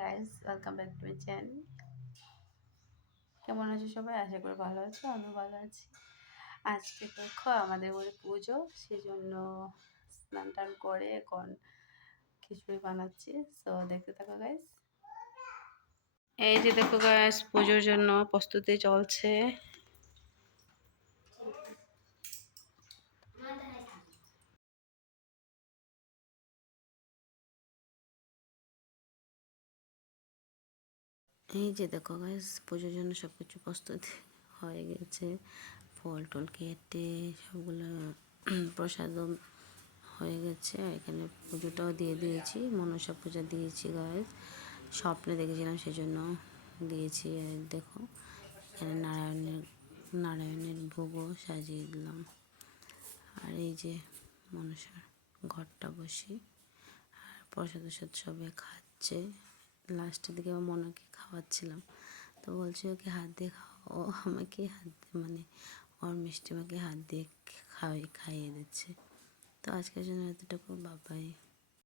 Guys, welcome back to my channel. কেমন আছো সবাই? আশা করি ভালো আছো, আমিও ভালো আছি। আজকে দেখো আমাদের ঘরে পুজো, সেজন্য স্নান টান করে এখন খিচুড়ি বানাচ্ছি। সো দেখতে থাকো গাইস। এই যে দেখো গাইস, পুজোর জন্য প্রস্তুতি চলছে। এই যে দেখো গাইস, পুজোর জন্য সব কিছু প্রস্তুতি হয়ে গেছে। ফল টল কেটে সবগুলো প্রসাদও হয়ে গেছে। এখানে পুজোটাও দিয়ে দিয়েছি, মনসা পূজা দিয়েছি গাইস। স্বপ্নে দেখেছিলাম সেজন্য দিয়েছি। আর দেখো এখানে নারায়ণের ভোগও সাজিয়ে দিলাম। আর এই যে মনসার ঘরটা বসি, আর প্রসাদ সবাই খাচ্ছে। লাস্টের দিকে আমার মনাকে খাওয়াচ্ছিলাম, তো বলছি ওকে হাত দিয়ে খাওয়া। ও আমাকে হাত দিয়ে মানে ওর মিষ্টি মাকে হাত দিয়ে খাইয়ে দিচ্ছে। তো আজকের জন্য এতটুকু, বাবাই।